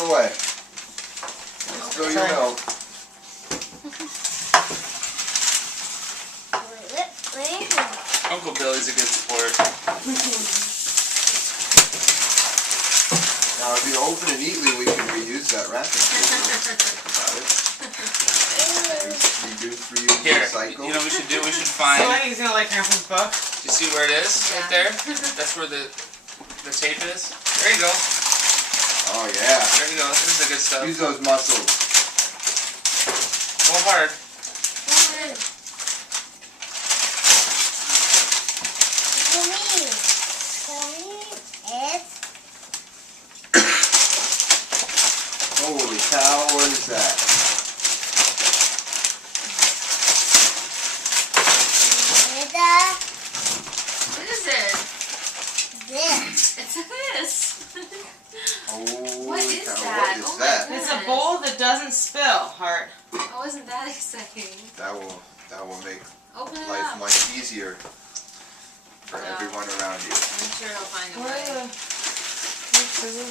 it away. Let's go your milk. Uncle Billy's a good sport. Now, if you open it neatly, we can reuse that wrapping paper. Got it? Reduce, reuse, Here, recycle. you know what we should do? We should find. So I think he's gonna like Grandpa's book. You see where it is? Right there? That's where the tape is. There you go. Oh, yeah. There you go. This is the good stuff. Use those muscles. Go hard. Holy cow, what is that? What is it? It's this. Holy What is cow, that? what is Oh my that? goodness. It's a bowl that doesn't spill, Heart. Oh, isn't that exciting? That will make Open it life up. much easier for Yeah. everyone around you. I'm sure he'll find a Where way. are the...